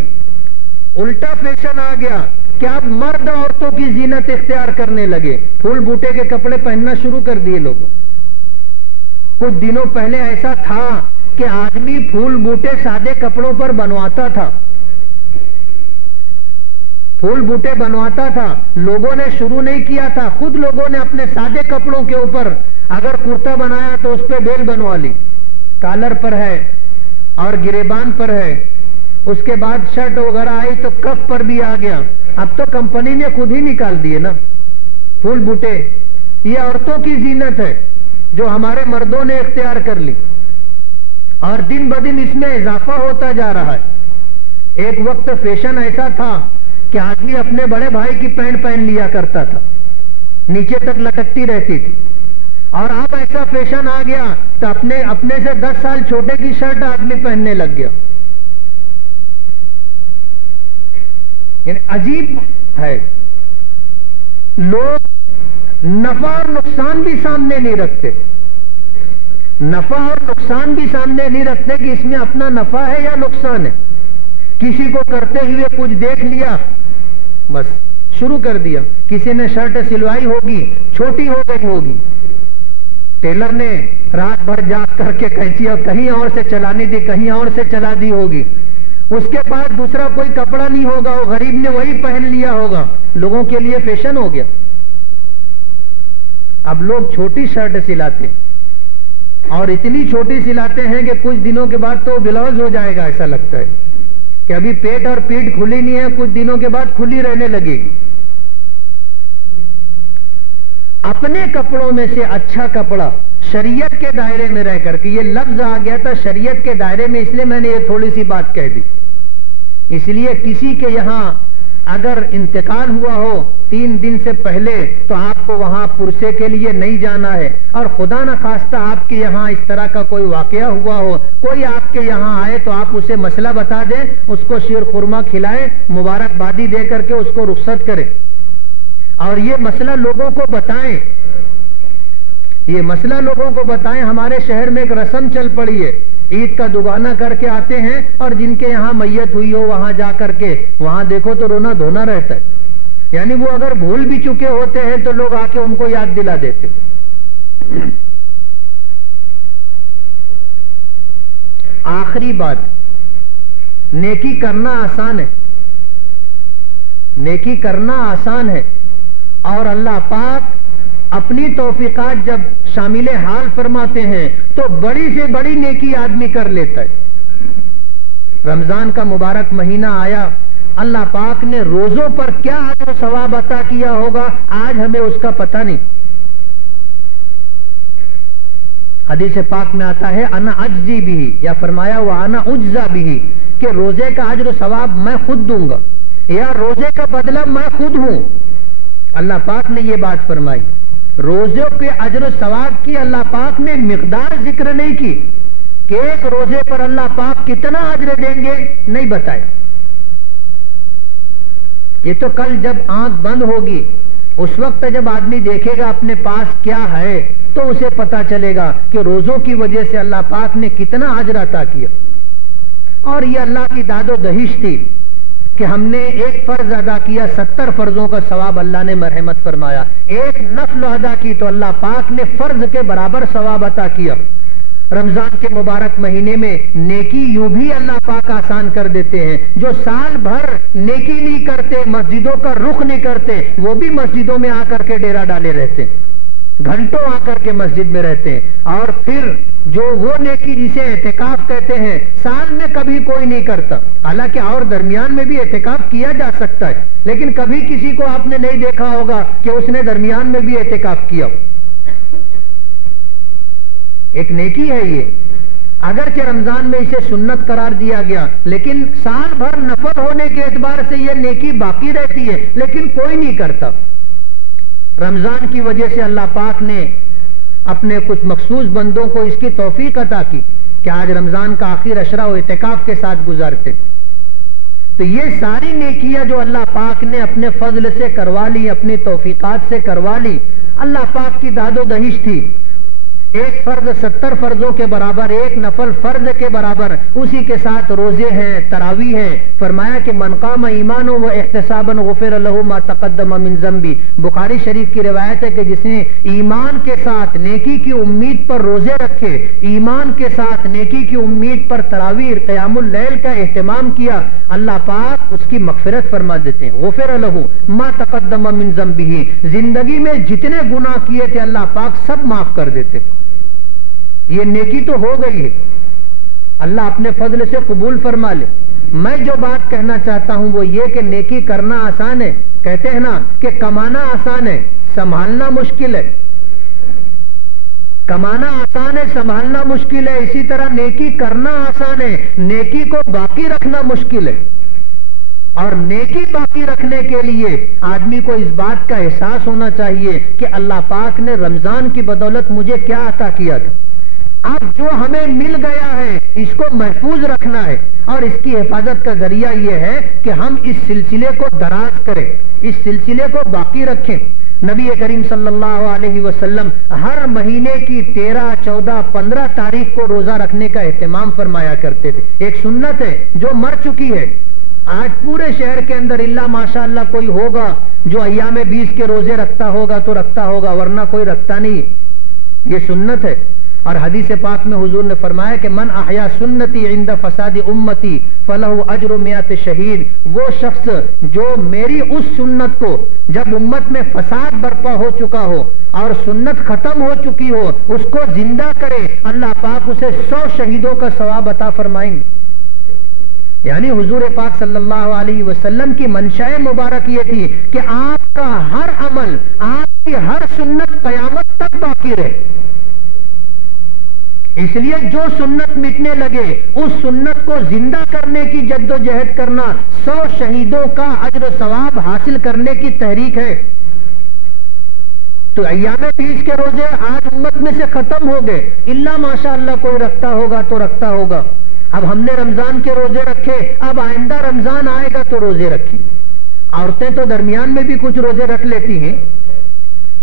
الٹا فیشن آ گیا کہ اب مرد عورتوں کی زینت اختیار کرنے لگے, پھول بوٹے کے کپڑے پہننا شروع کر دیے لوگوں. کچھ دنوں پہلے ایسا تھا کہ آدمی پھول بوٹے سادے کپڑوں پر بنواتا تھا, پھول بوٹے بنواتا تھا. لوگوں نے شروع نہیں کیا تھا, خود لوگوں نے اپنے سادے کپڑوں کے اوپر اگر کرتا بنایا تو اس پہ بیل بنوا لی, کالر پر ہے اور گریبان پر ہے. اس کے بعد شرٹ وغیرہ آئی تو کف پر بھی آ گیا. اب تو کمپنی نے خود ہی نکال دیے نا پھول بوٹے. یہ عورتوں کی زینت ہے. جو ہمارے مردوں نے اختیار کر لی، اور دن بدن اس میں اضافہ ہوتا جا رہا ہے۔ ایک وقت فیشن ایسا تھا کہ آدمی اپنے بڑے بھائی کی پینٹ پہن لیا کرتا تھا، نیچے تک لٹکتی رہتی تھی، اور اب ایسا فیشن آ گیا تو اپنے سے 10 سال چھوٹے کی شرٹ آدمی پہننے لگ گیا۔ یعنی عجیب ہے، لوگ نفع اور نقصان بھی سامنے نہیں رکھتے، نفع اور نقصان بھی سامنے نہیں رکھتے کہ اس میں اپنا نفع ہے یا نقصان ہے۔ کسی کو کرتے ہوئے کچھ دیکھ لیا، بس شروع کر دیا۔ کسی نے شرٹ سلوائی ہوگی، چھوٹی ہو گئی ہوگی، ٹیلر نے رات بھر جاگ کر کے کینچی اور کہیں اور سے چلانی دی، کہیں اور سے چلا دی ہوگی، اس کے پاس دوسرا کوئی کپڑا نہیں ہوگا، وہ غریب نے وہی پہن لیا ہوگا، لوگوں کے لیے فیشن ہو گیا۔ اب لوگ چھوٹی شرٹ سلاتے اور اتنی چھوٹی سلاتے ہیں کہ کچھ دنوں کے بعد تو بلاؤز ہو جائے گا، ایسا لگتا ہے کہ ابھی پیٹ اور پیٹ کھلی نہیں ہے، کچھ دنوں کے بعد کھلی رہنے لگے گی۔ اپنے کپڑوں میں سے اچھا کپڑا شریعت کے دائرے میں رہ کر کے، یہ لفظ آ گیا تھا شریعت کے دائرے میں، اس لیے میں نے یہ تھوڑی سی بات کہہ دی۔ اس لیے کسی کے یہاں اگر انتقال ہوا ہو 3 دن سے پہلے تو آپ کو وہاں پرسے کے لیے نہیں جانا ہے، اور خدا نخواستہ آپ کے یہاں اس طرح کا کوئی واقعہ ہوا ہو، کوئی آپ کے یہاں آئے تو آپ اسے مسئلہ بتا دیں، اس کو شیر خورما کھلائے، مبارکبادی دے کر کے اس کو رخصت کریں، اور یہ مسئلہ لوگوں کو بتائیں، یہ مسئلہ لوگوں کو بتائیں۔ ہمارے شہر میں ایک رسم چل پڑی ہے، عید کا دوگانہ کر کے آتے ہیں، اور جن کے یہاں میت ہوئی ہو وہاں جا کر کے وہاں دیکھو تو رونا دھونا رہتا ہے، یعنی وہ اگر بھول بھی چکے ہوتے ہیں تو لوگ آ کے ان کو یاد دلا دیتے۔ آخری بات، نیکی کرنا آسان ہے، نیکی کرنا آسان ہے، اور اللہ پاک اپنی توفیقات جب شامل حال فرماتے ہیں تو بڑی سے بڑی نیکی آدمی کر لیتا ہے۔ رمضان کا مبارک مہینہ آیا، اللہ پاک نے روزوں پر کیا اجر و ثواب عطا کیا ہوگا آج ہمیں اس کا پتہ نہیں۔ حدیث پاک میں آتا ہے انا اجزی بھی، یا فرمایا وانا اجزا بھی، کہ روزے کا اجر و ثواب میں خود دوں گا، یا روزے کا بدلہ میں خود ہوں۔ اللہ پاک نے یہ بات فرمائی۔ روزوں کے اجر و ثواب کی اللہ پاک نے مقدار ذکر نہیں کی کہ ایک روزے پر اللہ پاک کتنا اجر دیں گے، نہیں بتایا۔ یہ تو کل جب آنکھ بند ہوگی اس وقت جب آدمی دیکھے گا اپنے پاس کیا ہے تو اسے پتا چلے گا کہ روزوں کی وجہ سے اللہ پاک نے کتنا اجر عطا کیا۔ اور یہ اللہ کی داد و دہش تھی کہ ہم نے ایک فرض ادا کیا، 70 فرضوں کا ثواب اللہ نے مرحمت فرمایا، ایک نفل ادا کی تو اللہ پاک نے فرض کے برابر ثواب عطا کیا۔ رمضان کے مبارک مہینے میں نیکی یوں بھی اللہ پاک آسان کر دیتے ہیں، جو سال بھر نیکی نہیں کرتے، مسجدوں کا رخ نہیں کرتے، وہ بھی مسجدوں میں آ کر کے ڈیرا ڈالے رہتے ہیں، گھنٹوں آ کر کے مسجد میں رہتے ہیں۔ اور پھر جو وہ نیکی جسے اعتکاف کہتے ہیں، سال میں کبھی کوئی نہیں کرتا، حالانکہ اور درمیان میں بھی اعتکاف کیا جا سکتا ہے، لیکن کبھی کسی کو آپ نے نہیں دیکھا ہوگا کہ اس نے درمیان میں بھی اعتکاف کیا۔ ایک نیکی ہے یہ، اگرچہ رمضان میں اسے سنت قرار دیا گیا، لیکن سال بھر نفل ہونے کے اعتبار سے یہ نیکی باقی رہتی ہے، لیکن کوئی نہیں کرتا۔ رمضان کی وجہ سے اللہ پاک نے اپنے کچھ مخصوص بندوں کو اس کی توفیق عطا کی کہ آج رمضان کا آخر عشرہ و اعتکاف کے ساتھ گزارتے۔ تو یہ ساری نیکیاں جو اللہ پاک نے اپنے فضل سے کروا لی، اپنی توفیقات سے کروا لی، اللہ پاک کی داد و دہش تھی۔ ایک فرض 70 فرضوں کے برابر، ایک نفل فرض کے برابر، اسی کے ساتھ روزے ہیں، تراویح ہیں۔ فرمایا کہ من قام ایمانا و احتسابا غفر له ما تقدم من ذنبی۔ بخاری شریف کی روایت ہے کہ جس نے ایمان کے ساتھ نیکی کی امید پر روزے رکھے، ایمان کے ساتھ نیکی کی امید پر تراویح قیام اللیل کا اہتمام کیا، اللہ پاک اس کی مغفرت فرما دیتے ہیں۔ غفر له ما تقدم من ذنبہ، زندگی میں جتنے گناہ کیے تھے اللہ پاک سب معاف کر دیتے۔ یہ نیکی تو ہو گئی ہے، اللہ اپنے فضل سے قبول فرما لے۔ میں جو بات کہنا چاہتا ہوں وہ یہ کہ نیکی کرنا آسان ہے، کہتے ہیں نا کہ کمانا آسان ہے، سنبھالنا مشکل ہے۔ کمانا آسان ہے، سنبھالنا مشکل ہے، اسی طرح نیکی کرنا آسان ہے، نیکی کو باقی رکھنا مشکل ہے۔ اور نیکی باقی رکھنے کے لیے آدمی کو اس بات کا احساس ہونا چاہیے کہ اللہ پاک نے رمضان کی بدولت مجھے کیا عطا کیا تھا، اب جو ہمیں مل گیا ہے اس کو محفوظ رکھنا ہے، اور اس کی حفاظت کا ذریعہ یہ ہے کہ ہم اس سلسلے کو دراز کریں، اس سلسلے کو باقی رکھیں۔ نبی کریم صلی اللہ علیہ وسلم ہر مہینے کی 13، 14، 15 تاریخ کو روزہ رکھنے کا اہتمام فرمایا کرتے تھے۔ ایک سنت ہے جو مر چکی ہے، آج پورے شہر کے اندر اللہ ماشاءاللہ کوئی ہوگا جو ایام 20 کے روزے رکھتا ہوگا تو رکھتا ہوگا، ورنہ کوئی رکھتا نہیں، یہ سنت ہے۔ اور حدیث پاک میں حضور نے فرمایا کہ من احیا سنتی عند فساد امتی فلہ اجر 100 شہید، وہ شخص جو میری اس سنت کو جب امت میں فساد برپا ہو چکا ہو اور سنت ختم ہو چکی ہو اس کو زندہ کرے، اللہ پاک اسے 100 شہیدوں کا ثواب عطا فرمائیں گے۔ یعنی حضور پاک صلی اللہ علیہ وسلم کی منشاء مبارک یہ تھی کہ آپ کا ہر عمل، آپ کی ہر سنت قیامت تک باقی رہے۔ اس لیے جو سنت مٹنے لگے اس سنت کو زندہ کرنے کی جد و جہد کرنا 100 شہیدوں کا اجر و ثواب حاصل کرنے کی تحریک ہے۔ تو ایام 20 کے روزے آج امت میں سے ختم ہو گئے، اللہ ماشاءاللہ کوئی رکھتا ہوگا تو رکھتا ہوگا۔ اب ہم نے رمضان کے روزے رکھے، اب آئندہ رمضان آئے گا تو روزے رکھیں۔ عورتیں تو درمیان میں بھی کچھ روزے رکھ لیتی ہیں،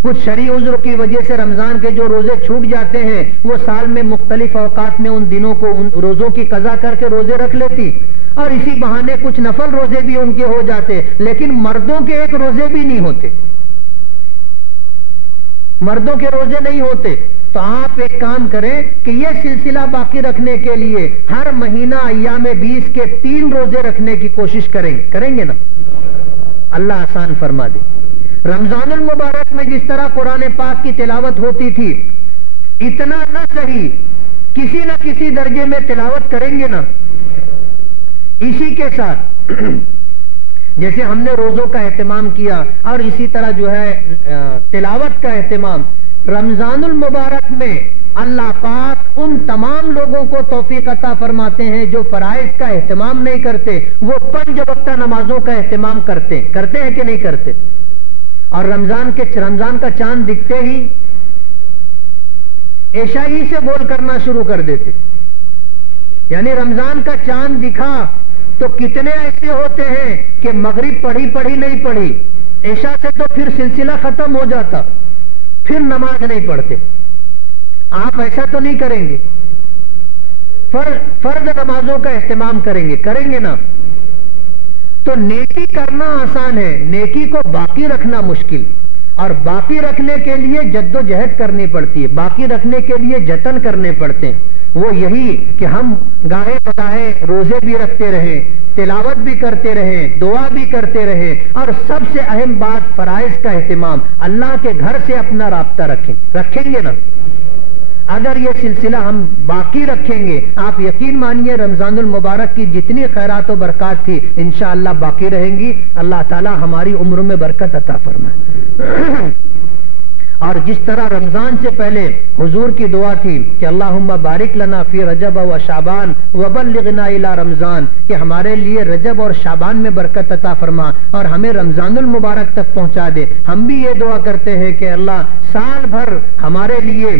کچھ شرعی عذر کی وجہ سے رمضان کے جو روزے چھوٹ جاتے ہیں وہ سال میں مختلف اوقات میں ان دنوں کو ان روزوں کی قضا کر کے روزے رکھ لیتی، اور اسی بہانے کچھ نفل روزے بھی ان کے ہو جاتے، لیکن مردوں کے ایک روزے بھی نہیں ہوتے، مردوں کے روزے نہیں ہوتے۔ تو آپ ایک کام کریں کہ یہ سلسلہ باقی رکھنے کے لیے ہر مہینہ ایام 20 کے 3 روزے رکھنے کی کوشش کریں گے نا، اللہ آسان فرما دے۔ رمضان المبارک میں جس طرح قرآن پاک کی تلاوت ہوتی تھی، اتنا نہ صحیح کسی نہ کسی درجے میں تلاوت کریں گے نا۔ اسی کے ساتھ جیسے ہم نے روزوں کا اہتمام کیا اور اسی طرح جو ہے تلاوت کا اہتمام، رمضان المبارک میں اللہ پاک ان تمام لوگوں کو توفیق عطا فرماتے ہیں جو فرائض کا اہتمام نہیں کرتے، وہ 5 وقتہ نمازوں کا اہتمام کرتے ہیں کہ نہیں کرتے؟ اور رمضان کا چاند دکھتے ہی عشاء ہی سے گول کرنا شروع کر دیتے، یعنی رمضان کا چاند دکھا تو کتنے ایسے ہوتے ہیں کہ مغرب پڑھی نہیں پڑھی، عشاء سے تو پھر سلسلہ ختم ہو جاتا، پھر نماز نہیں پڑھتے۔ آپ ایسا تو نہیں کریں گے، فرض نمازوں کا اہتمام کریں گے نا۔ تو نیکی کرنا آسان ہے، نیکی کو باقی رکھنا مشکل، اور باقی رکھنے کے لیے جد و جہد کرنی پڑتی ہے، باقی رکھنے کے لیے جتن کرنے پڑتے ہیں۔ وہ یہی کہ ہم گاہے بگاہے روزے بھی رکھتے رہیں، تلاوت بھی کرتے رہیں، دعا بھی کرتے رہیں، اور سب سے اہم بات فرائض کا اہتمام، اللہ کے گھر سے اپنا رابطہ رکھیں گے نا۔ اگر یہ سلسلہ ہم باقی رکھیں گے، آپ یقین مانیے رمضان المبارک کی جتنی خیرات و برکات تھی انشاءاللہ باقی رہیں گی۔ اللہ تعالی ہماری عمر میں برکت عطا فرمائے۔ اور جس طرح رمضان سے پہلے حضور کی دعا تھی کہ اللہم بارک لنا فی رجب و شعبان وبلغنا الی رمضان، کہ ہمارے لیے رجب اور شعبان میں برکت عطا فرما اور ہمیں رمضان المبارک تک پہنچا دے، ہم بھی یہ دعا کرتے ہیں کہ اللہ سال بھر ہمارے لیے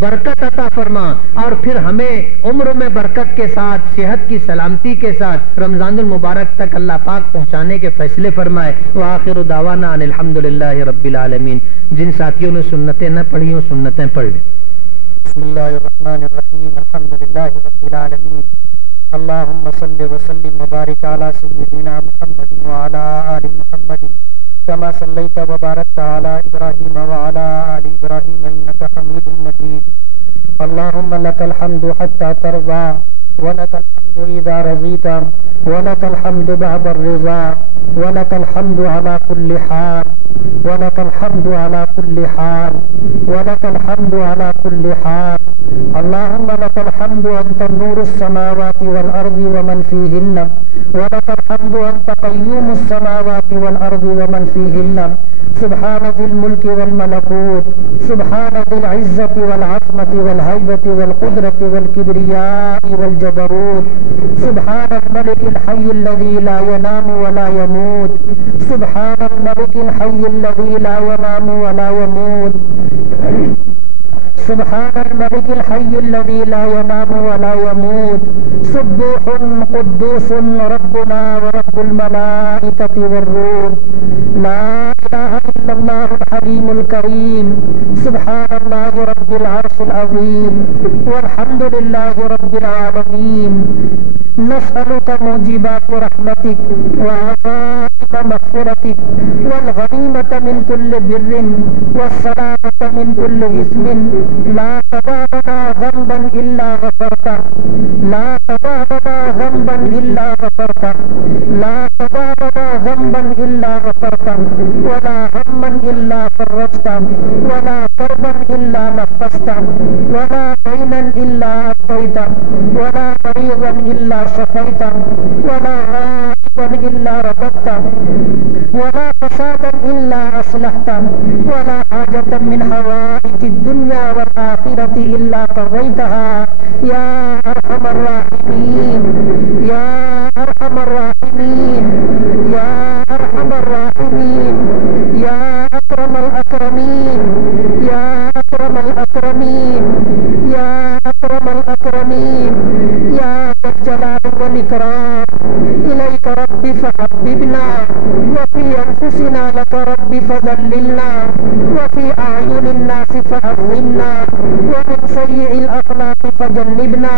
برکت عطا فرما اور پھر ہمیں عمر میں برکت کے ساتھ، صحت کی سلامتی کے ساتھ رمضان المبارک تک اللہ پاک پہنچانے کے فیصلے فرمائے۔ وآخر دعوانا ان الحمدللہ رب العالمین۔ جن ساتھیوں نے سنتیں نہ پڑھی ہوں سنتیں پڑھ لیں۔ بسم اللہ الرحمن الرحیم، الحمدللہ رب العالمین، اللہم صلی وسلم وبارک علی سیدنا محمد وعلی آل محمد كما صليت وباركت على إبراهيم وعلى آل إبراهيم إنك حميد مجيد. اللهم لك الحمد حتى ترضى، ولك الحمد إذا رضيت، ولك الحمد بعد الرضا، ولك الحمد على كل حال. ولك الحمد على كل حال، ولك الحمد على كل حال. اللهم لك الحمد أنت نور السماوات والأرض ومن فيهن، ولك الحمد أنت قيوم السماوات والأرض ومن فيهن. سبحان ذي الملك والملكوت، سبحان ذي العزة والعظمة والهيبة والقدرة والكبرياء والجبروت. سبحان الملك الحي الذي لا ينام ولا يموت، سبحان الملك الحي الذي لا ينام ولا يموت. سبحان الملك الحي الذي لا ينام ولا يموت. سبوح قدوس ربنا ورب الملائكة والروح. لا إله إلا الله الحليم الكريم. سبحان الله رب العرش العظيم، والحمد لله رب العالمين. نسألك موجبات رحمتك وعزائم مغفرتك والغنيمة من كل بر والسلامة من كل إثم. لا تدع لنا ذنبا إلا غفرته، لا تدع لنا ذنبا إلا غفرته، لا تدع لنا ذنبا إلا غفرته، ولا هما إلا فرجته، ولا كربا إلا نفسته، ولا دينا إلا أديته، ولا مريضا إلا شفيته، ولا غائبا إلا رددته، ولا فسادا إلا أصلحته، ولا حاجة من حوائج الدنيا والآخرة إلا قضيتها يا أرحم الراحمين، يا أرحم الراحمين، يا أرحم الراحمين، يا أكرم الأكرمين، يا أكرم الأكرمين، يا أكرم الأكرمين، يا ذا الجلال والإكرام. إليك رب فحببنا، وفي أنفسنا لك رب فذللنا، وفي أعين الناس فأظلمنا، ومن سيء الأخلاق فجنبنا،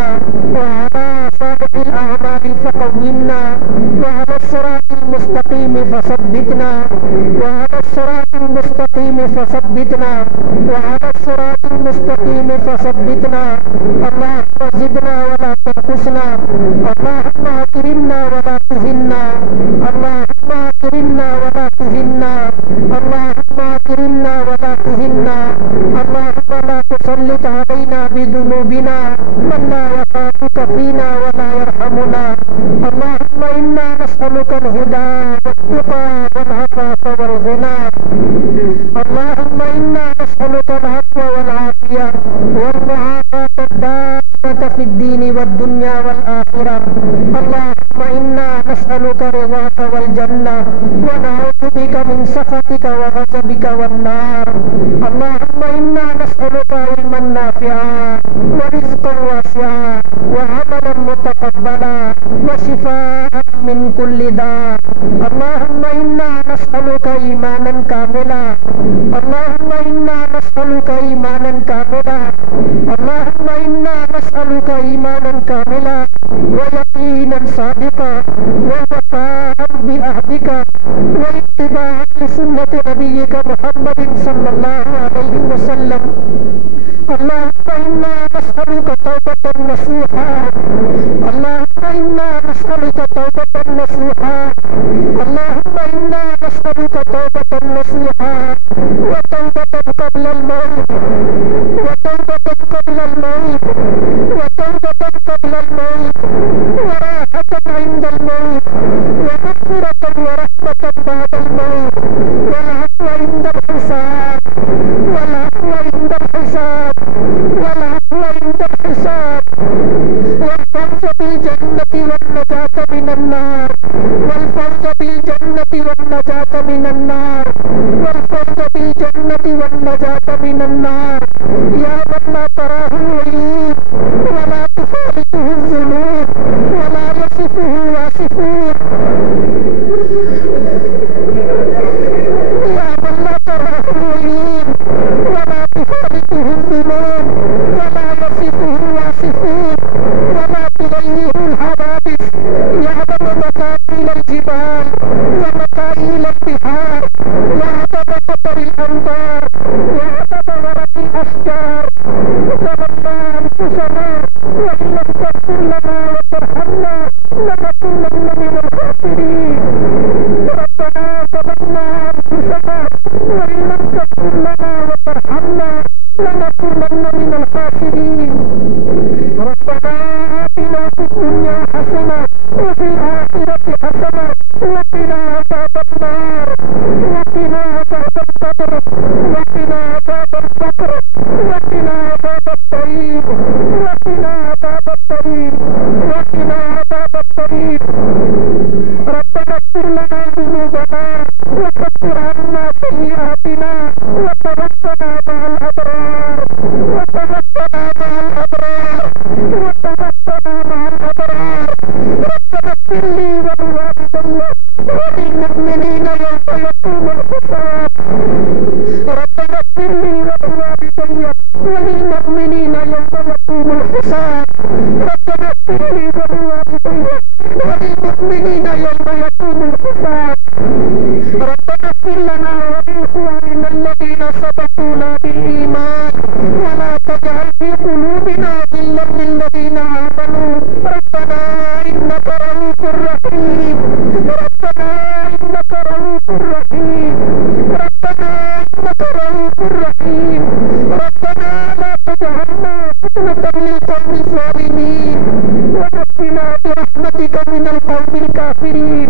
وعلى صالح الأعمال فقومنا، وعلى الصراط المستقيم فثبتنا، وعلى الصراط المستقيم فثبتنا، وعلى الصراط المستقيم فثبتنا. اللهم زدنا ولا تنقصنا، اللهم أكرمنا ولا تهنا، اللهم أكرمنا ولا تهنا، اللهم أكرمنا ولا تهنا. اللهم لا تسلط علينا بذنوبنا من لا يخافك فينا ولا يرحمنا. اللهم إنا نسألك الهدى والتقى والعفاف والغنى. اللهم إنا نسألك العفو والعافية والمعافاة الدائمة في الدين والدنيا والآخرة. اللهم إنا نسألك رضاك والجنة، ونعوذ بك من سخطك وغضبك والنار. اللهم إنا نسألك علما نافعا ورزقا واسعا وعملا متقبلا وشفاء من كل داء. اللهم إنا نسألك إيمانا كاملا، اللهم إنا نسألك إيمانا كاملا، اللهم إنا نسألك إيمانا كاملا ويقينا صادقا ووفاء بعهدك واتباعا لسنة نبيك محمد صلى الله عليه وسلم. اللهم إنا نسألك توبة نصوحا، اللهم إنا نسألك توبة نصوحا، اللهم إنا نسألك توبة نصوحا وتوبة قبل الموت، وتوبة قبل الموت، وتوبة قبل الموت، وراحة عند الموت، ومغفرة ورحمة بعد الموت، والعفو عند الحساب، والعفو عند الحساب، والعفو عند الحساب، والفوز بالجنة والنجاة من النار، والفوز بالجنة والنجاة من النار، والفوز بالجنة والنجاة من النار. يا من لا تراه العيون ولا تخالطه الذنوب ولا يصفه واصفون، يا من لا تراه العيون ولا تخالطه الذنوب ولا يصفه واصفون ولا تغيره الحوادث. يعلم مكائل الجبال ومكائل البحار، وعدد قطر الأمطار، وعدد ورق الأشجار. ظلمنا أنفسنا وإن لم تغفر لنا وترحمنا لنكونن من الخاسرين. ربنا ظلمنا أنفسنا عذاب النار وقنا عذاب القبر وقنا عذاب الفقر وقنا عذاب الطريق وقنا عذاب الطريق وقنا عذاب الطريق ربنا اغفر لنا ذنوبنا وكفر عنا سيئاتنا وتوفنا مع الأبرار وتوفنا مع الأبرار وتوفنا مع الأبرار ربنا اغفر لي ولوالدي وللمؤمنين يوم يقوم الحساب ربنا اغفر لي ولوالدي وللمؤمنين يوم يقوم الحساب ربنا اغفر لي ولوالدي وللمؤمنين يوم يقوم الحساب ربنا اغفر لنا ولإخواننا الذين سبقونا بالإيمان ولا تجعل في قلوبنا غلا للذين آمنوا ربنا إنك رؤوف رحيم ربنا إنك رؤوف رحيم ربنا إنك رؤوف رحيم ربنا لا تجعلنا فتنة للقوم الظالمين ونجنا برحمتك من القوم الكافرين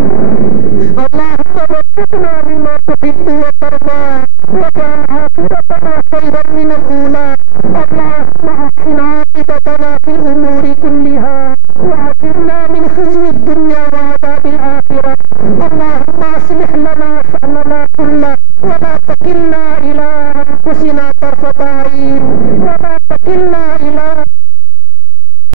اللهم وفقنا لما تحب وترضى واجعل عاقبتنا خيرا من الأولى اللهم احسن عاقبتنا في الأمور كلها وعافنا من خزي الدنيا وعذاب الآخرة اللهم اصلح لنا شأننا كله ولا تكلنا إلى أنفسنا طرفة عين ولا تكلنا إلى